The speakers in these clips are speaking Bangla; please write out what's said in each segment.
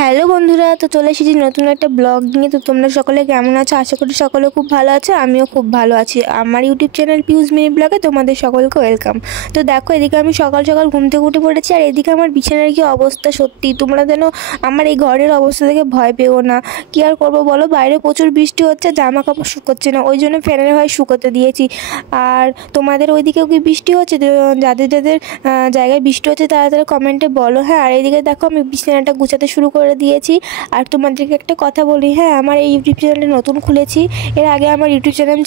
হ্যালো বন্ধুরা, তো চলে এসেছি নতুন একটা ব্লগ নিয়ে। তো তোমরা সকলে কেমন আছো? আশা করি সকলে খুব ভালো আছো, আমিও খুব ভালো আছি। আমার ইউটিউব চ্যানেল পিউজ মিনি ব্লগে তোমাদের সকলকে ওয়েলকাম। তো দেখো, এদিকে আমি সকাল সকাল ঘুম থেকে উঠে পড়েছি, আর এদিকে আমার বিছানার কি অবস্থা, সত্যি তোমরা যেন আমার এই ঘরের অবস্থা দেখে ভয় পেও না। কি আর করবো বলো, বাইরে প্রচুর বৃষ্টি হচ্ছে, জামা কাপড় শুকোচ্ছে না, ওই জন্য ফ্যানের হয় শুকোতে দিয়েছি। আর তোমাদের ওইদিকেও কি বৃষ্টি হচ্ছে? যাদের যাদের জায়গায় বৃষ্টি হচ্ছে তারা তারা কমেন্টে বলো। হ্যাঁ, আর এইদিকে দেখো আমি বিছানাটা গুছাতে শুরু করে দিয়েছি। আর তোমাদেরকে একটা কথা বলি, হ্যাঁ, আমার এই ইউটিউব চ্যানেলটা নতুন খুলেছি। এর আগে আমার ইউটিউব চ্যানেল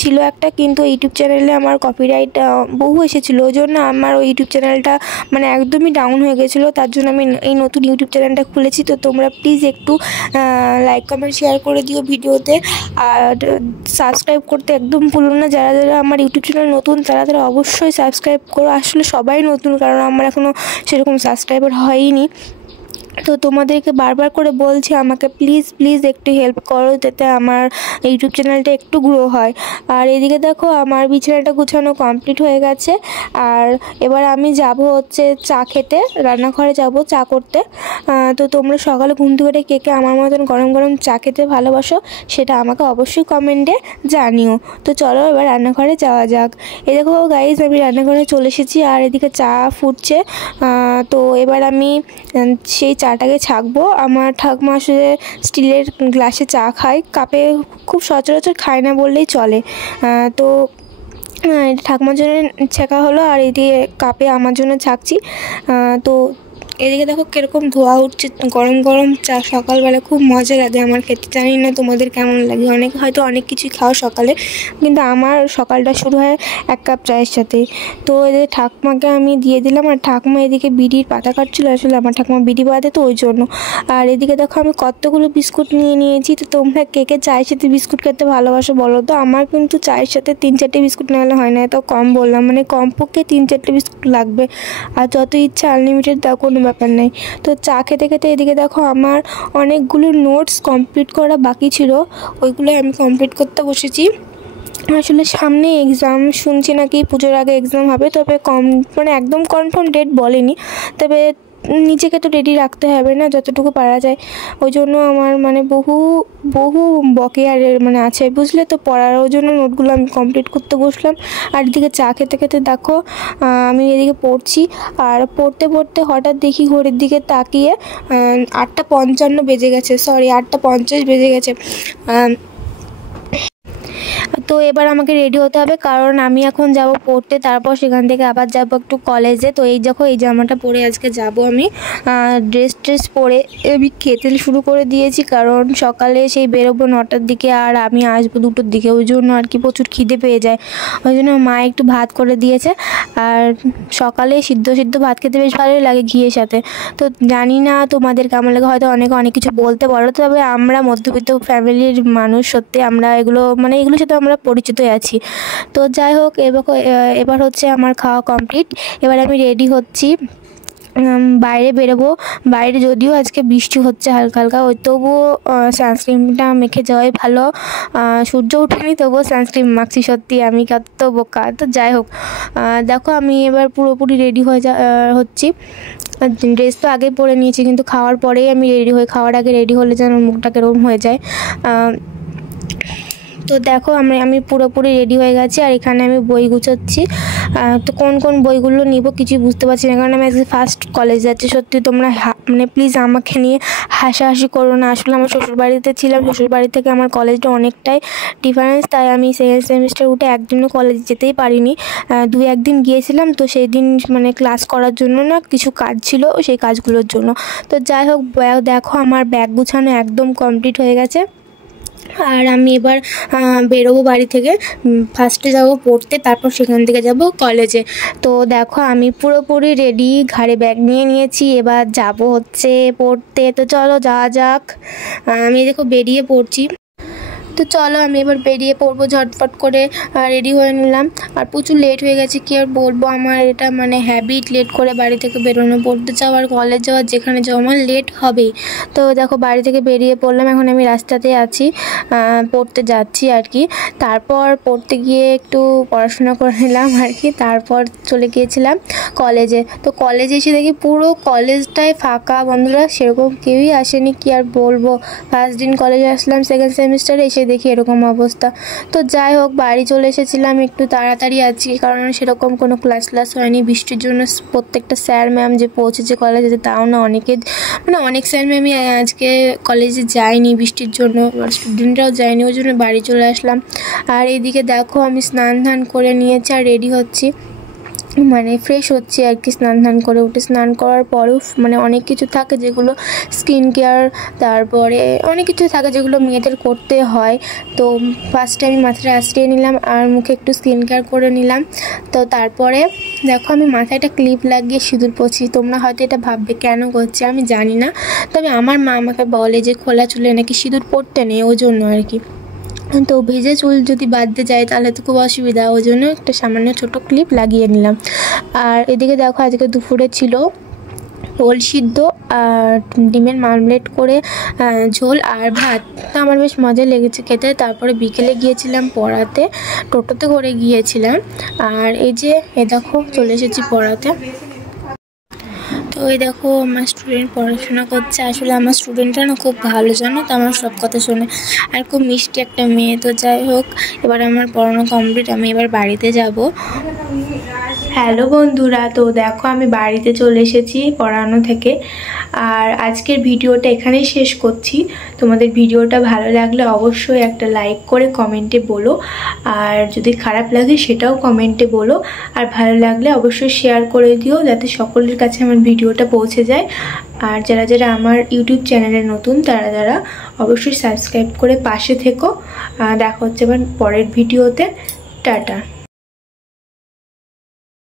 ছিল একটা, কিন্তু ইউটিউব চ্যানেলে আমার কপিরাইট বহু এসেছিলো, ওই জন্য আমার ওই ইউটিউব চ্যানেলটা মানে একদমই ডাউন হয়ে গেছিলো। তার জন্য আমি এই নতুন ইউটিউব চ্যানেলটা খুলেছি। তো তোমরা প্লিজ একটু লাইক কমেন্ট শেয়ার করে দিও ভিডিওতে, আর সাবস্ক্রাইব করতে একদম ভুলো না। যারা যারা আমার ইউটিউব চ্যানেল নতুন তারা তারা অবশ্যই সাবস্ক্রাইব করো। আসলে সবাই নতুন, কারণ আমার এখনও সেরকম সাবস্ক্রাইবার হয়নি। তো তোমাদেরকে বারবার করে বলছি, আমাকে প্লিজ প্লিজ একটু হেল্প করো, যাতে আমার ইউটিউব চ্যানেলটা একটু গ্রো হয়। আর এদিকে দেখো আমার বিছানাটা গুছানো কমপ্লিট হয়ে গেছে। আর এবার আমি যাব হচ্ছে চা খেতে, রান্নাঘরে যাব চা করতে। তো তোমরা সকালে ঘুম থেকে উঠে কে কে আমার মতন গরম গরম চা খেতে ভালোবাসো, সেটা আমাকে অবশ্যই কমেন্টে জানিও। তো চলো এবার রান্নাঘরে যাওয়া যাক। এই দেখো গাইজ, আমি রান্নাঘরে চলে এসেছি, আর এদিকে চা ফুটছে। তো এবার আমি সেই চাটাকে ছাঁকবো। আমার ঠাকুমা আসলে স্টিলের গ্লাসে চা খায়, কাপে খুব সচরাচর খায় না বললেই চলে। তো এটা ঠাকুমার জন্য ছাঁকা হলো, আর এদিকে কাপে আমার জন্য ছাঁকছি। তো এদিকে দেখো কীরকম ধোয়া উঠছে, গরম গরম চা সকালবেলা খুব মজা লাগে আমার খেতে। জানি না তোমাদের কেমন লাগে, অনেকে হয়তো অনেক কিছুই খাও সকালে, কিন্তু আমার সকালটা শুরু হয় এক কাপ চায়ের সাথে। তো এদিকে ঠাকুমাকে আমি দিয়ে দিলাম, আর ঠাকুমা এদিকে বিড়ির পাতা কাটছিলো, আসলে আমার ঠাকুমা বিড়ি বাঁধে তো ওই জন্য। আর এদিকে দেখো আমি কতগুলো বিস্কুট নিয়ে নিয়েছি। তো তোমরা কে কে চায়ের সাথে বিস্কুট খেতে ভালোবাসো বলো তো? আমার কিন্তু চায়ের সাথে 3-4টে বিস্কুট না হলে হয় না, এত কম বললাম, মানে কমপক্ষে 3-4টে বিস্কুট লাগবে। আর যত ইচ্ছা আনলিমিটেড দাও, কোনো ব্যাপার নেই। তো চা খেতে খেতে এদিকে দেখো আমার অনেকগুলো নোটস কমপ্লিট করা বাকি ছিল, ওইগুলো আমি কমপ্লিট করতে বসেছি। আসলে সামনে এক্সাম, শুনছি নাকি পুজোর আগে এক্সাম হবে, তবে মানে একদম কনফার্ম ডেট বলেনি, তবে নিজেকে তো রেডি রাখতে হবে না যতটুকু পারা যায়। ওই জন্য আমার মানে বহু বহু বকেয়ারের মানে আছে, বুঝলে তো, পড়ার ওই জন্য নোটগুলো আমি কমপ্লিট করতে বসলাম। আর এদিকে চা খেতে খেতে দেখো আমি এদিকে পড়ছি। আর পড়তে পড়তে হঠাৎ দেখি ঘড়ির দিকে তাকিয়ে 8:55 বেজে গেছে, সরি 8:50 বেজে গেছে। তো এবার আমাকে রেডি হতে হবে, কারণ আমি এখন যাব পড়তে, তারপর সেখান থেকে আবার যাব একটু কলেজে। তো এই দেখো এই জামাটা পরে আজকে যাব আমি। ড্রেস পরে আমি খেতে শুরু করে দিয়েছি, কারণ সকালে সেই বেরোবো 9টার দিকে, আর আমি আসবো 2টোর দিকে, ওই জন্য আর কি প্রচুর খিদে পেয়ে যায়। ওই জন্য মা একটু ভাত করে দিয়েছে, আর সকালে সিদ্ধ সিদ্ধ ভাত খেতে বেশ ভালোই লাগে ঘিয়ের সাথে। তো জানি না তোমাদের কেমন লাগে, হয়তো অনেকে অনেক কিছু বলতে পারো, তবে আমরা মধ্যবিত্ত ফ্যামিলির মানুষ, সত্যি আমরা এগুলো মানে এগুলোর সাথে আমরা পরিচিতই আছি। তো যাই হোক, এবার হচ্ছে আমার খাওয়া কমপ্লিট। এবার আমি রেডি হচ্ছি, বাইরে বেরোবো। বাইরে যদিও আজকে বৃষ্টি হচ্ছে হালকা হালকা, ওই তবুও সানস্ক্রিনটা মেখে যাওয়াই ভালো। সূর্য ওঠেনি তবুও সানস্ক্রিন মাখছি, সত্যি আমি কত বোকা। তো যাই হোক, দেখো আমি এবার পুরোপুরি রেডি হচ্ছি। ড্রেস তো আগে পরে নিয়েছি, কিন্তু খাওয়ার পরেই আমি রেডি হই, খাওয়ার আগে রেডি হলে যেন মুখটা কেরকম হয়ে যায়। তো দেখো আমি পুরোপুরি রেডি হয়ে গেছি, আর এখানে আমি বই গুছোচ্ছি। তো কোন কোন বইগুলো নিব কিছুই বুঝতে পারছি না, কারণ আমি আজকে ফার্স্ট কলেজ যাচ্ছি। সত্যি তোমরা মানে প্লিজ আমাকে নিয়ে হাসাহাসি করো না। আসলে আমার শ্বশুরবাড়িতে ছিলাম, শ্বশুরবাড়ি থেকে আমার কলেজটা অনেকটাই ডিফারেন্স, তাই আমি সেকেন্ড সেমিস্টার উঠে একদিনও কলেজ যেতেই পারিনি। 2-1 দিন গিয়েছিলাম, তো সেই দিন মানে ক্লাস করার জন্য না, কিছু কাজ ছিল সেই কাজগুলোর জন্য। তো যাই হোক, দেখো আমার ব্যাগ গুছানো একদম কমপ্লিট হয়ে গেছে। আর আমি এবার বেরোবো বাড়ি থেকে, ফার্স্টে যাব পড়তে, তারপর সেখান থেকে যাব কলেজে। তো দেখো আমি পুরোপুরি রেডি, ঘাড়ে ব্যাগ নিয়ে নিয়েছি, এবার যাব হচ্ছে পড়তে। তো চলো যাওয়া যাক। আমি দেখো বেরিয়ে পড়ছি। তো চলো আমি এবার বেরিয়ে পড়বো, ঝটফট করে রেডি হয়ে নিলাম। আর প্রচুর লেট হয়ে গেছে, কি আর বলবো, আমার এটা মানে হ্যাবিট লেট করে বাড়ি থেকে বেরোনো, পড়তে যাওয়ার, কলেজ যাওয়ার, যেখানে যাওয়া আমার লেট হবেই। তো দেখো বাড়ি থেকে বেরিয়ে পড়লাম, এখন আমি রাস্তাতে আছি, পড়তে যাচ্ছি আর কি। তারপর পড়তে গিয়ে একটু পড়াশোনা করে নিলাম আর কি, তারপর চলে গিয়েছিলাম কলেজে। তো কলেজে এসে দেখি পুরো কলেজটাই ফাঁকা বন্ধুরা, সেরকম কেউই আসেনি, কি আর বলবো। ফার্স্ট দিন কলেজে আসলাম, সেকেন্ড সেমিস্টারে এসে দেখি এরকম অবস্থা। তো যাই হোক, বাড়ি চলে এসেছিলাম একটু তাড়াতাড়ি আছি, কারণ সেরকম কোনো ক্লাস হয়নি বৃষ্টির জন্য। প্রত্যেকটা স্যার ম্যাম যে পৌঁছেছে কলেজে তাও না, অনেক স্যার ম্যামই আজকে কলেজে যায়নি বৃষ্টির জন্য, আর স্টুডেন্টরাও যায়নি, ওই জন্য বাড়ি চলে আসলাম। আর এদিকে দেখো আমি স্নান করে নিয়েছি আর রেডি হচ্ছি, মানে ফ্রেশ হচ্ছি আর কি। স্নান করে উঠে, স্নান করার পরেও মানে অনেক কিছু থাকে যেগুলো স্কিন কেয়ার, তারপরে অনেক কিছু থাকে যেগুলো মেয়েদের করতে হয়। তো ফার্স্টে আমি মাথাটা আঁচড়িয়ে নিলাম আর মুখে একটু স্কিন কেয়ার করে নিলাম। তো তারপরে দেখো আমি মাথায় একটা ক্লিপ লাগিয়ে সিঁদুর পরছি। তোমরা হয়তো এটা ভাববে কেন করছি, আমি জানি না, তবে আমার মা আমাকে বলে যে খোলা চুলে নাকি সিঁদুর পরতে নেই, ওই জন্য আর কি। তো ভেজে চুল যদি বাঁধতে যায় তাহলে তো খুব অসুবিধা, ওই জন্য একটা সামান্য ছোটো ক্লিপ লাগিয়ে নিলাম। আর এদিকে দেখো আজকে দুপুরে ছিল ওল সিদ্ধ আর ডিমের মামলেট করে ঝোল আর ভাত। তো আমার বেশ মজা লেগেছে খেতে। তারপরে বিকেলে গিয়েছিলাম পড়াতে, টোটোতে করে গিয়েছিলাম। আর এই যে দেখো চলে এসেছি পড়াতে। তো ওই দেখো আমার স্টুডেন্ট পড়াশোনা করছে, আসলে আমার স্টুডেন্টটা না খুব ভালো, জানো তো, আমার সব কথা শোনে আর খুব মিষ্টি একটা মেয়ে। তো যাই হোক, এবার আমার পড়ানো কমপ্লিট, আমি এবার বাড়িতে যাব। হ্যালো বন্ধুরা, তো দেখো আমি বাড়িতে চলে এসেছি পড়ানো থেকে। আর আজকের ভিডিওটা এখানেই শেষ করছি। তোমাদের ভিডিওটা ভালো লাগলে অবশ্যই একটা লাইক করে কমেন্টে বলো, আর যদি খারাপ লাগে সেটাও কমেন্টে বলো। আর ভালো লাগলে অবশ্যই শেয়ার করে দিও, যাতে সকলের কাছে আমার ভিডিওটা পৌঁছে যায়। আর যারা আমার ইউটিউব চ্যানেলে নতুন তারা অবশ্যই সাবস্ক্রাইব করে পাশে থেকো। দেখা হচ্ছে আবার পরের ভিডিওতে। টাটা।